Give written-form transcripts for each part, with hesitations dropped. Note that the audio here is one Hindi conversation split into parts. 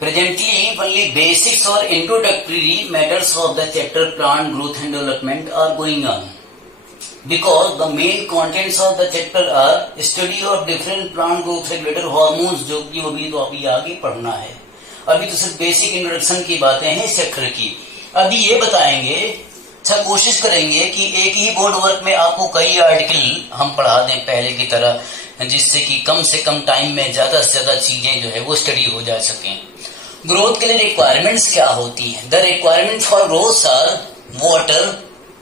Presently, only basics or introductory matters of the chapter plant growth and development are going on. Because the main contents of the chapter are study of different plant growth regulator hormones, जो कि वो भी तो अभी आगे पढ़ना है. अभी तो सिर्फ बेसिक इंट्रोडक्शन की बातें हैं इस चैप्टर की. अभी ये बताएंगे, अच्छा कोशिश करेंगे कि एक ही बोर्ड वर्क में आपको कई आर्टिकल हम पढ़ा दें पहले की तरह, जिससे कि कम से कम टाइम में ज्यादा से ज्यादा चीजें जो है वो स्टडी हो जा सकें. ग्रोथ के लिए रिक्वायरमेंट्स क्या होती है? The requirement for growth are water,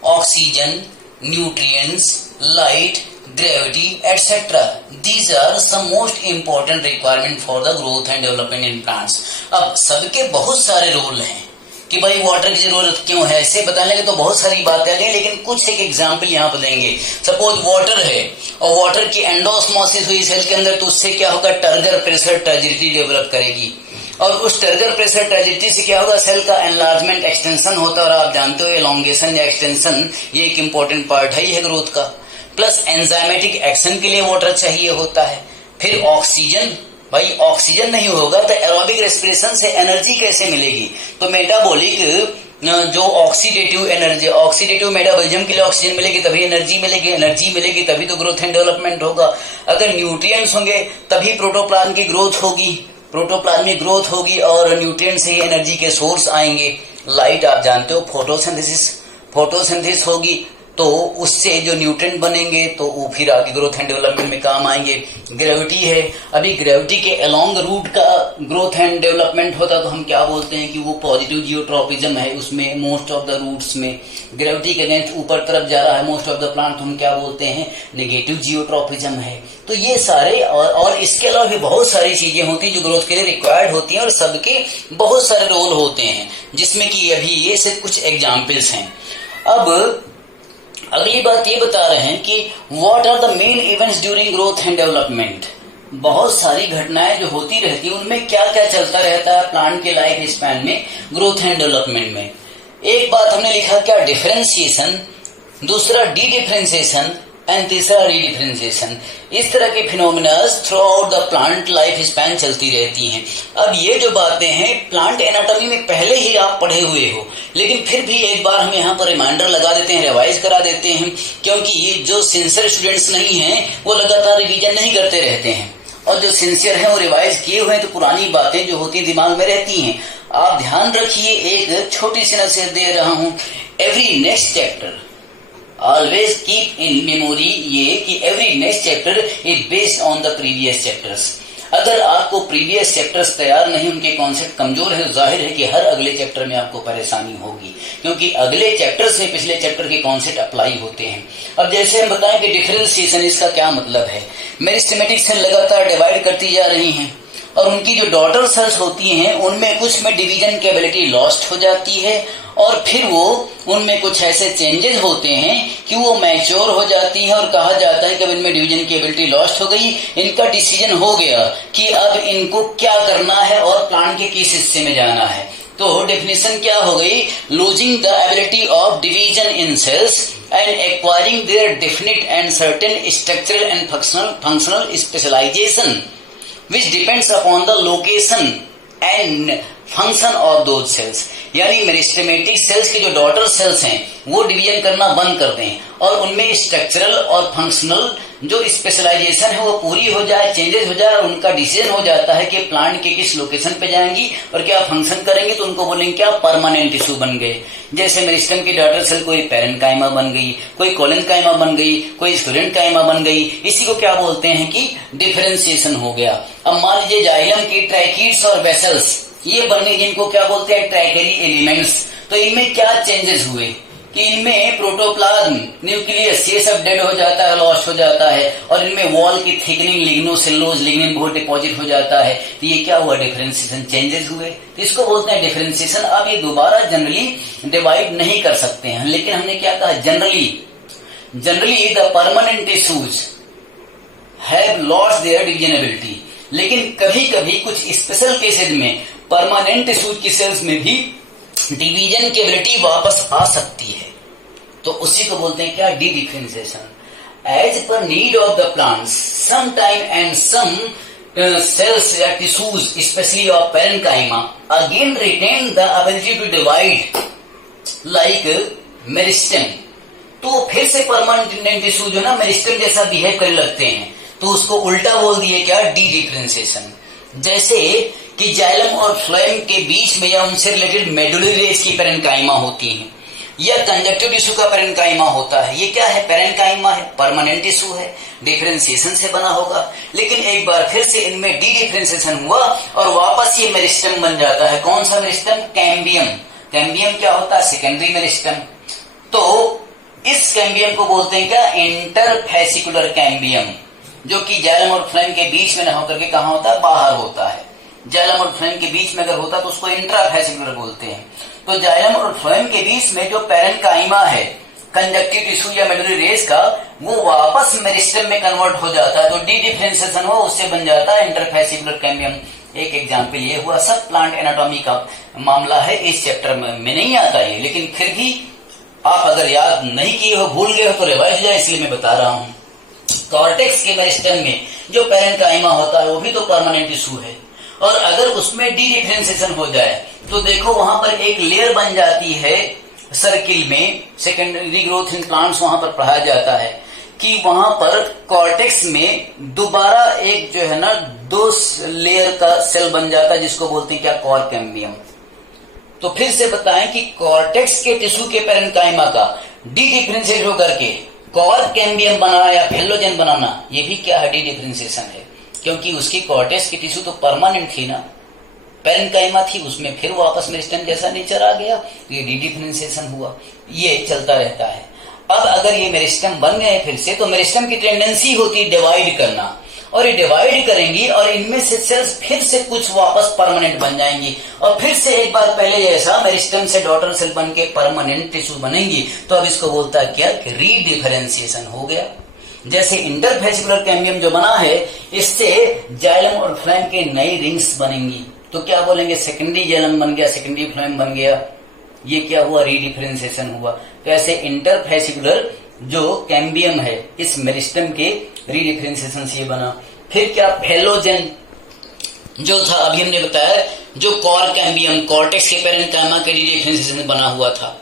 oxygen, nutrients, light, gravity, etc. These are some most important requirement for the growth and development in plants. अब सबके बहुत सारे रोल हैं कि भाई वाटर की जरूरत क्यों है, ऐसे बताने लगे तो बहुत सारी बातें आ गई, लेकिन कुछ एक एग्जाम्पल यहाँ पर देंगे. सपोज वाटर है और वाटर की एंडोस्मोसिस हुई सेल के अंदर, तो उससे क्या होगा, टर्गर प्रेशर टर्जिडिटी डेवलप करेगी, और उस टर्गर प्रेशर टर्जिडिटी से क्या होगा, सेल का एनलार्जमेंट एक्सटेंशन होता है. और आप जानते हो एलोंगेशन या एक्सटेंशन ये एक इंपॉर्टेंट पार्ट है ग्रोथ का. प्लस एंजाइमेटिक एक्शन के लिए वाटर चाहिए होता है. फिर ऑक्सीजन, भाई ऑक्सीजन नहीं होगा तो एरोबिक रेस्पिरेशन से एनर्जी कैसे मिलेगी? तो मेटाबॉलिक जो ऑक्सीडेटिव एनर्जी, ऑक्सीडेटिव मेटाबॉलिज्म के लिए ऑक्सीजन मिलेगी तभी एनर्जी मिलेगी, एनर्जी मिलेगी तभी तो ग्रोथ एंड डेवलपमेंट होगा. अगर न्यूट्रिएंट्स होंगे तभी प्रोटोप्लाज्म की ग्रोथ होगी, प्रोटोप्लाज्म में ग्रोथ होगी और न्यूट्रिएंट से ही एनर्जी के सोर्स आएंगे. लाइट आप जानते हो फोटोसिंथेसिस होगी तो उससे जो न्यूट्रिएंट बनेंगे तो वो फिर आगे ग्रोथ एंड डेवलपमेंट में काम आएंगे. ग्रेविटी है, अभी ग्रेविटी के अलोंग रूट का ग्रोथ एंड डेवलपमेंट होता तो हम क्या बोलते हैं कि वो पॉजिटिव जियोट्रोपिज्म है उसमें, मोस्ट ऑफ द रूट्स में. ग्रेविटी के अगेंस्ट ऊपर तरफ जा रहा है मोस्ट ऑफ द प्लांट, हम क्या बोलते हैं, नेगेटिव जियोट्रोपिज्म है. तो ये सारे और इसके अलावा भी बहुत सारी चीजें होती हैं जो ग्रोथ के लिए रिक्वायर्ड होती हैं और सबके बहुत सारे रोल होते हैं, जिसमें कि अभी ये सिर्फ कुछ एग्जाम्पल्स हैं. अब अगली बात ये बता रहे हैं कि what are the main events during growth and development. बहुत सारी घटनाएं जो होती रहती है उनमें क्या क्या चलता रहता है प्लांट के लाइफ स्पैन में, ग्रोथ एंड डेवलपमेंट में. एक बात हमने लिखा क्या, डिफरेंशिएशन, दूसरा डी डिफरेंशिएशन एंड तीसरा रीडिफरेंशिएशन. इस तरह के phenomenas through out the plant life span चलती रहती हैं. अब ये जो बातें हैं प्लांट एनाटॉमी में पहले ही आप पढ़े हुए हो, लेकिन फिर भी एक बार हम यहाँ पर रिमाइंडर लगा देते हैं, रिवाइज करा देते हैं, क्योंकि जो सिंसियर स्टूडेंट्स नहीं हैं वो लगातार रिवीजन नहीं करते रहते हैं, और जो सिंसियर हैं वो रिवाइज किए हुए हैं तो पुरानी बातें जो होती दिमाग में रहती हैं. आप ध्यान रखिए, एक छोटी सी नसीहत दे रहा हूँ, every next chapter always keep in memory ये कि every next chapter is based on the previous chapters. अगर आपको प्रीवियस चैप्टर्स तैयार नहीं, उनके कॉन्सेप्ट कमजोर है, तो जाहिर है कि हर अगले चैप्टर में आपको परेशानी होगी, क्योंकि अगले चैप्टर से पिछले चैप्टर के कॉन्सेप्ट अप्लाई होते हैं. अब जैसे हम बताएं कि डिफरेंशिएशन, इसका क्या मतलब है, मेरिस्टेमेटिक सेल लगातार डिवाइड करती जा रही हैं और उनकी जो डॉटर सेल्स होती हैं उनमें कुछ में डिवीजन की एबिलिटी लॉस्ट हो जाती है, और फिर वो उनमें कुछ ऐसे चेंजेस होते हैं कि वो मैच्योर हो जाती है और कहा जाता है कि अब इनमें डिवीजन की एबिलिटी लॉस्ट हो गई, इनका डिसीजन हो गया कि अब इनको क्या करना है और प्लांट के किस हिस्से में जाना है. तो डेफिनेशन क्या हो गई, losing the ability of division in cells and acquiring their definite and certain structural and functional specialisation which depends upon the location and function of those cells. यानी मेरिस्टेमेटिक सेल्स की जो डॉटर सेल्स हैं वो डिवीजन करना बंद कर दें और उनमें स्ट्रक्चरल और फंक्शनल जो स्पेशलाइजेशन है वो पूरी हो जाए, चेंजेस हो जाए, और उनका डिसीजन हो जाता है कि प्लांट के किस लोकेशन पे जाएंगी और क्या फंक्शन करेंगे, तो उनको बोलेंगे क्या, परमानेंट टिश्यू बन गए. जैसे मेरिस्टेम की डॉटर सेल कोई पेरेन्काइमा बन गई, कोई कोलेनकाइमा बन गई, कोई स्टूडेंटकाइमा बन गई, इसी को क्या बोलते हैं कि डिफरेंशिएशन हो गया. अब मान लीजिए जाइलम की ट्रैकीड्स और वेसल्स ये बनने, जिनको क्या बोलते हैं, ट्रैकेरी एलिमेंट्स. तो इनमें क्या चेंजेस हुए कि इनमें प्रोटोप्लाज्म, न्यूक्लियस, ये सब डेड हो जाता है, लॉस्ट हो जाता है, और इनमें वॉल की थिकनिंग, लिग्नोसेलुलोज, लिग्निन बहुत डिपॉजिट हो जाता है. तो ये क्या हुआ, डिफरेंशिएशन, चेंजेस हुए. तो इसको बोलते हैं डिफरेंशिएशन. अब ये दोबारा जनरली डिवाइड नहीं कर सकते हैं, लेकिन हमने क्या कहा, generally the permanent tissues have lost their divisibility. लेकिन कभी कभी कुछ स्पेशल केसेज में परमानेंट टिश्यूज की सेल्स में भी डिवीजन की एबिलिटी वापस आ सकती है, तो उसी को बोलते हैं क्या, डी differentiation. As per need of the plants some time and some cells या tissues, especially of parenchyma, again retain the ability to divide like meristem. तो फिर से परमानेंट टिश्यू जो ना मेरिस्टेम जैसा बिहेव करने लगते हैं, तो उसको उल्टा बोल दिए क्या, डी डिफरेंशिएशन। जैसे कि जाइलम और फ्लोएम के बीच में या उनसे रिलेटेड मेडुलरी रेस की पेरेन्काइमा होती है, या कंजक्टिव टिश्यू का पेरेन्काइमा होता है। ये क्या है, पेरेन्काइमा है, परमानेंट टिश्यू है, डिफरेंशिएशन से बना होगा। लेकिन एक बार फिर से इनमें डी डिफरेंशिएशन हुआ और वापस ये मेरिस्टेम बन जाता है। कौन सा मेरिस्टेम, कैम्बियम। कैम्बियम क्या होता है, सेकेंडरी मेरिस्टेम। तो इस कैम्बियम को बोलते हैं क्या, इंटरफेसिकुलर कैम्बियम, जो कि जाइलम और फ्लोएम के बीच में न होकर के कहा होता है, बाहर होता है। जाइलम और फ्लोएम के बीच में अगर होता तो उसको इंट्राफेसिकुलर बोलते हैं। तो जाइलम और फ्लोएम के बीच में जो पेरेन्काइमा है कंजक्टिव टिश्यू या मेडुलरी रेस का, वो वापस मेरिस्टेम में कन्वर्ट हो जाता है। तो डी डिफरेंशिएशन हुआ, उससे बन जाता है इंटरफेसिकुलर कैम्बियम। एक एग्जाम्पल ये हुआ। सब प्लांट एनाटॉमी का मामला है, इस चैप्टर में नहीं आता ये, लेकिन फिर भी आप अगर याद नहीं किए हो, भूल गए हो, तो रिवाइज जाए, इसलिए मैं बता रहा हूं। कॉर्टेक्स के मेरिस्टेम में जो पेरेन्काइमा होता है वो भी तो परमानेंट टिश्यू है, और अगर उसमें डी डिफरेंशिएशन हो जाए तो देखो वहां पर एक लेयर बन जाती है सर्किल में। सेकेंडरी ग्रोथ इन प्लांट्स वहां पर पढ़ाया जाता है कि वहां पर कॉर्टेक्स में दोबारा एक जो है ना 2 लेयर का सेल बन जाता है, जिसको बोलते हैं क्या, कॉर कैम्बियम। तो फिर से बताएं कि कॉर्टेक्स के टिश्यू के पेरेन्काइमा का डी डिफरेंशिएट होकर के कॉर कैम्बियम बनाना या फेलोजेन बनाना, ये भी क्या है, डी डिफरेंशिएशन है। क्योंकि उसकी कॉर्टेक्स की टिश्यू तो परमानेंट थी ना, पेरेन्काइमा थी, उसमें फिर वापस मेरिस्टेम जैसा नेचर आ गया, तो ये डी डिफरेंशिएशन हुआ। ये चलता रहता है। अब अगर ये मेरिस्टेम बन गए फिर से, तो मेरिस्टेम की टेंडेंसी होती है डिवाइड करना, और ये डिवाइड करेंगी और इनमें से सेल्स फिर से कुछ वापस परमानेंट बन जाएंगी, और फिर से एक बार पहले जैसा मेरिस्टेम से डॉटर सेल बन के परमानेंट टिश्यू बनेंगी। तो अब इसको बोलता है क्या, कि रीडिफरेंशिएशन हो गया। जैसे इंटरफेसिकुलर कैम्बियम जो बना है, इससे जाइलम और फ्लोएम के नई रिंग्स बनेंगी, तो क्या बोलेंगे, सेकेंडरी जाइलम बन गया, सेकेंडरी फ्लोएम बन गया। ये क्या हुआ, रीडिफरेंशिएशन हुआ। तो ऐसे इंटरफेसिकुलर जो कैम्बियम है इस मेरिस्टेम के रीडिफरेंशिएशन से बना। फिर क्या, फेलोजेन जो था अभी हमने बताया, जो कॉर कैम्बियम कॉर्टेक्स के पेरेन्काइमा के रीडिफरेंशिएशन से बना हुआ था,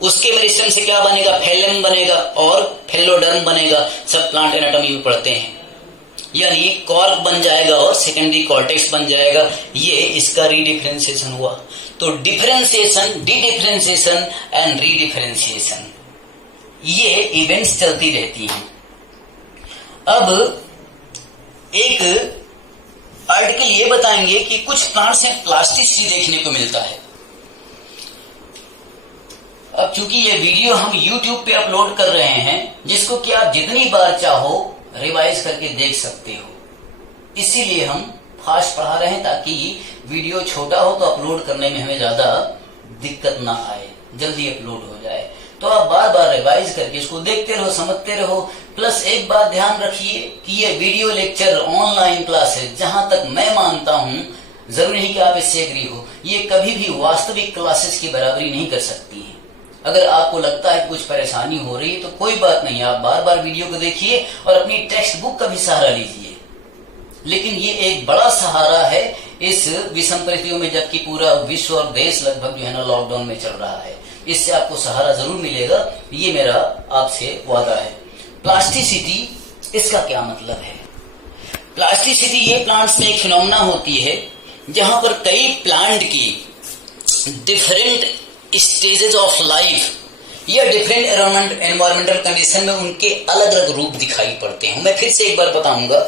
उसके मेरिस्टेम से क्या बनेगा, फेलम बनेगा और फेलोडर्म बनेगा। सब प्लांट एनाटॉमी में पढ़ते हैं, यानी कॉर्क बन जाएगा और सेकेंडरी कॉर्टेक्स बन जाएगा। ये इसका रीडिफरेंशिएशन हुआ। तो डिफरेंशिएशन, डी डिफरेंशिएशन एंड रीडिफरेंशिएशन, ये इवेंट्स चलती रहती हैं। अब एक आर्टिकल ये बताएंगे कि कुछ प्लांट्स में प्लास्टिसिटी देखने को मिलता है। अब चूंकि ये वीडियो हम YouTube पे अपलोड कर रहे हैं, जिसको कि आप जितनी बार चाहो रिवाइज करके देख सकते हो, इसीलिए हम फास्ट पढ़ा रहे हैं ताकि वीडियो छोटा हो तो अपलोड करने में हमें ज्यादा दिक्कत ना आए, जल्दी अपलोड हो जाए। तो आप बार बार रिवाइज करके इसको देखते रहो, समझते रहो। प्लस एक बात ध्यान रखिए कि ये वीडियो लेक्चर ऑनलाइन क्लास है, जहां तक मैं मानता हूं, जरूरी नहीं कि आप इससे एग्री हो, ये कभी भी वास्तविक क्लासेस की बराबरी नहीं कर सकती है। अगर आपको लगता है कुछ परेशानी हो रही है तो कोई बात नहीं, आप बार बार वीडियो को देखिए और अपनी टेक्स्ट बुक का भी सहारा लीजिए। लेकिन ये एक बड़ा सहारा है इस विषम परिस्थितियों में, जबकि पूरा विश्व और देश लगभग जो है ना लॉकडाउन में चल रहा है। इससे आपको सहारा जरूर मिलेगा, ये मेरा आपसे वादा है। प्लास्टिसिटी, इसका क्या मतलब है? प्लास्टिसिटी ये प्लांट्स में एक फिनोमेना होती है जहां पर कई प्लांट की डिफरेंट स्टेजेस ऑफ लाइफ या डिफरेंट एनवायरमेंटल कंडीशन में उनके अलग अलग रूप दिखाई पड़ते हैं। मैं फिर से एक बार बताऊंगा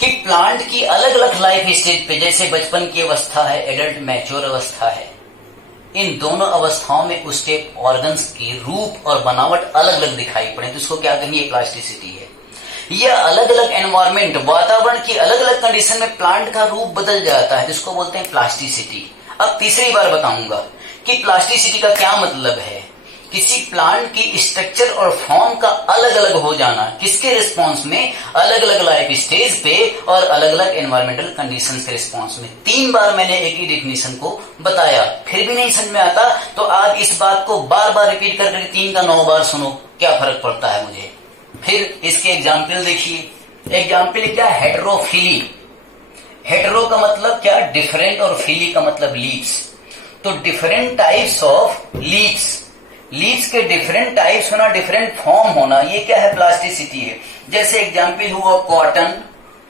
कि प्लांट की अलग अलग लाइफ स्टेज पे, जैसे बचपन की अवस्था है, एडल्ट मैच्योर अवस्था है, इन दोनों अवस्थाओं में उसके ऑर्गन्स के रूप और बनावट अलग अलग दिखाई पड़े, तो इसको क्या कहेंगे, प्लास्टिसिटी है। यह अलग अलग एनवायरमेंट, वातावरण की अलग अलग कंडीशन में प्लांट का रूप बदल जाता है, जिसको बोलते हैं प्लास्टिसिटी। अब तीसरी बार बताऊंगा कि प्लास्टिसिटी का क्या मतलब है। किसी प्लांट की स्ट्रक्चर और फॉर्म का अलग अलग हो जाना, किसके रिस्पॉन्स में, अलग अलग लाइफ स्टेज पे और अलग अलग एनवायरमेंटल कंडीशंस के रिस्पॉन्स में। 3 बार मैंने एक ही डेफिनेशन को बताया, फिर भी नहीं समझ में आता तो आप इस बात को बार बार रिपीट करके 3 का 9 बार सुनो, क्या फर्क पड़ता है मुझे। फिर इसके एग्जाम्पल देखिए। एग्जाम्पल क्या, हेटेरोफिली। हेटेरो का मतलब क्या, डिफरेंट, और फिली का मतलब लीव्स। तो different types of leaves, leaves के डिफरेंट टाइप्स होना, डिफरेंट फॉर्म होना, ये क्या है, प्लास्टिसिटी है। जैसे एग्जाम्पल हुआ कॉटन,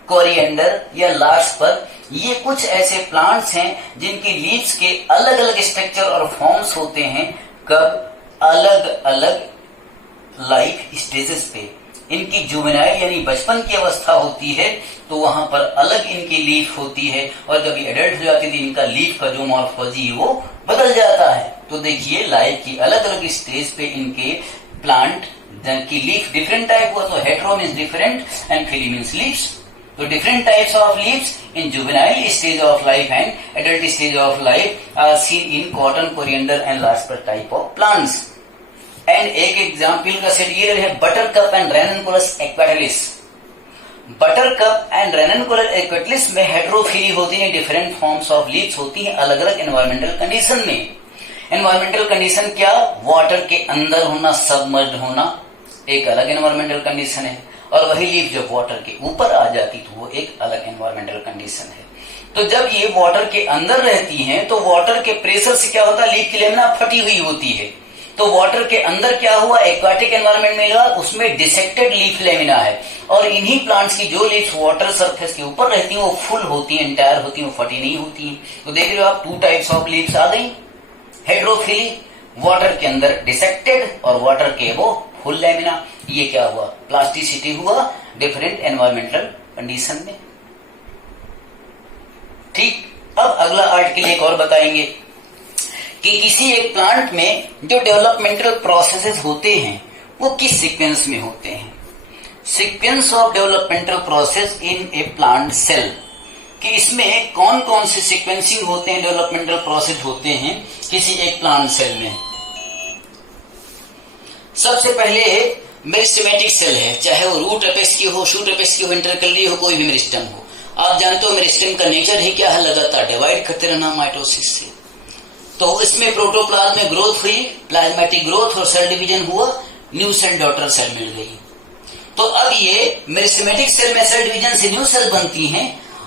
कोरिएंडर या लार्सपर, ये कुछ ऐसे प्लांट्स हैं जिनकी लीव्स के अलग अलग स्ट्रक्चर और फॉर्म्स होते हैं। कब, अलग अलग लाइफ स्टेजेस पे। इनकी जुवेनाइल यानी बचपन की अवस्था होती है तो वहां पर अलग इनकी लीफ होती है, और जब ये एडल्ट हो जाती है तो इनका लीफ का जो मॉर्फोलॉजी है वो बदल जाता है। तो देखिए लाइफ की अलग अलग स्टेज पे इनके प्लांट की लीफ डिफरेंट टाइप हुआ। तो hetero means different and phylly means leaves. तो different types of leaves in juvenile stage of life and adult stage of life are seen in cotton, coriander and larkspur type of plants. And एक एग्जाम्पल का सेट ये है buttercup and ranunculus aquatilis. Buttercup and ranunculus aquatilis में हेटेरोफिली होती है, डिफरेंट फॉर्म्स ऑफ लीव्स होती हैं अलग अलग एनवायरमेंटल कंडीशन में। एनवायरमेंटल कंडीशन क्या, वाटर के अंदर होना, सबमर्ज्ड होना, एक अलग एनवायरमेंटल कंडीशन है। और वही लीफ जब वाटर के ऊपर आ जाती तो वो एक अलग एनवायरमेंटल कंडीशन है। तो जब ये वाटर के अंदर रहती हैं तो वाटर के प्रेशर से क्या होता है, लीफ की लेमिना फटी हुई होती है। तो वाटर के अंदर क्या हुआ, एक्वाटिक एनवायरमेंट में लगा, उसमें डिसेक्टेड लीफ लेमिना है। और इन्हीं प्लांट्स की जो लीफ वाटर सरफेस के ऊपर रहती हैं वो फुल होती हैं, एंटायर होती हैं, वो फटी नहीं होती हैं। तो देख रहे हो आप, टू टाइप्स ऑफ लीव्स आ गई। हेटेरोफिली, वाटर के अंदर डिसेक्टेड और वाटर के वो फुल लेमिना। ये क्या हुआ, प्लास्टिसिटी हुआ डिफरेंट एनवायरमेंटल कंडीशन में। ठीक, अब अगला आर्टिकल एक और बताएंगे कि किसी एक प्लांट में जो डेवलपमेंटल प्रोसेसेस होते हैं वो किस सीक्वेंस में होते हैं। Sequence of developmental process in a plant cell, कि इसमें कौन कौन से सीक्वेंसिंग होते हैं, डेवलपमेंटल प्रोसेस होते हैं किसी एक प्लांट सेल में। सबसे पहले मेरिस्टेमेटिक सेल है, चाहे वो रूट एपेक्स की हो, शूट एपेक्स की हो, इंटरकली हो, कोई भी मेरिस्टेम हो। आप जानते हो मेरिस्टेम का नेचर ही क्या है, लगातार डिवाइड करते रहना माइटोसिस से। तो इसमें प्रोटोप्लाज्म में ग्रोथ हुई, प्लाज्मेटिक ग्रोथ और सेल डिवीजन हुआ, न्यू सेल डॉटर सेल मिल गई। तो अब ये मेरिस्टेमेटिक सेल में सेल डिवीजन से न्यू सेल बनती हैं,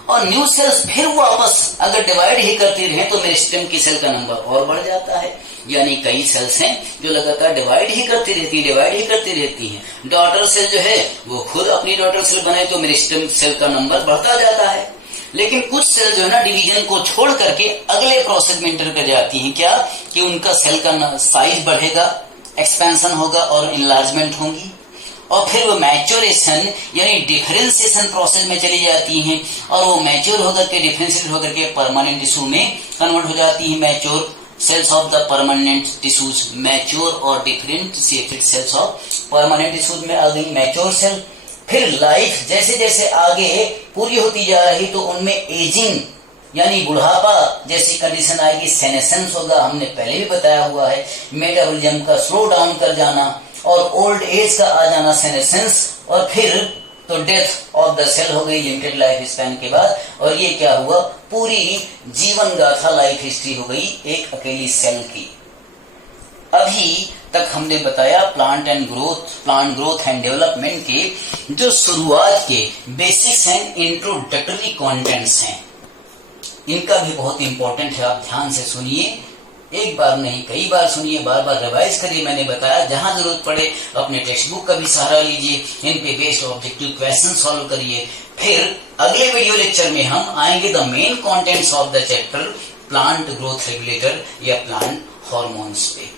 और न्यू सेल्स फिर वापस अगर डिवाइड ही करती रहे तो मेरिस्टेम की सेल का नंबर और बढ़ जाता है। यानी कई सेल्स हैं जो लगातार डिवाइड ही करती रहती हैं। डॉटर सेल जो है वो खुद अपनी डॉटर सेल बनाए तो मेरिस्टेम सेल का नंबर बढ़ता जाता है। लेकिन कुछ सेल जो है ना डिवीजन को छोड़ करके अगले प्रोसेस में इंटर कर जाती हैं, क्या कि उनका सेल का साइज बढ़ेगा, एक्सपेंशन होगा और इनलार्जमेंट होगी, और फिर वो मैच्योरेशन यानी डिफरेंशिएशन प्रोसेस में चली जाती हैं, और वो मैच्योर होकर के डिफरेंशिएट होकर के परमानेंट टिश्यू में कन्वर्ट हो जाती है। Mature cells of the permanent tissues, mature और differentiated cells of permanent tissues में आ गई मैच्योर सेल। फिर लाइफ जैसे जैसे आगे पूरी होती जा रही तो उनमें एजिंग यानी बुढ़ापा जैसी कंडीशन आएगी, सेनेसेंस होगा, हमने पहले भी बताया हुआ है, मेटाबॉलिज्म का स्लो डाउन कर जाना और ओल्ड एज का आ जाना, सेनेसेंस, और फिर तो डेथ ऑफ द सेल हो गई लिमिटेड लाइफ स्पैन के बाद। और ये क्या हुआ, पूरी जीवन गाथा लाइफ हिस्ट्री हो गई एक अकेली सेल की। अभी तक हमने बताया प्लांट ग्रोथ एंड डेवलपमेंट के जो शुरुआत के बेसिक्स एंड इंट्रोडक्टरी कंटेंट्स हैं, इनका भी बहुत इंपॉर्टेंट है। आप ध्यान से सुनिए, एक बार नहीं कई बार सुनिए, बार बार रिवाइज करिए। मैंने बताया जहां जरूरत पड़े अपने टेक्स्ट बुक का भी सहारा लीजिए, इन पे बेस्ड ऑब्जेक्टिव क्वेश्चन सॉल्व करिए। फिर अगले वीडियो लेक्चर में हम आएंगे the main contents of the chapter plant growth regulator या प्लांट हार्मोन्स पे।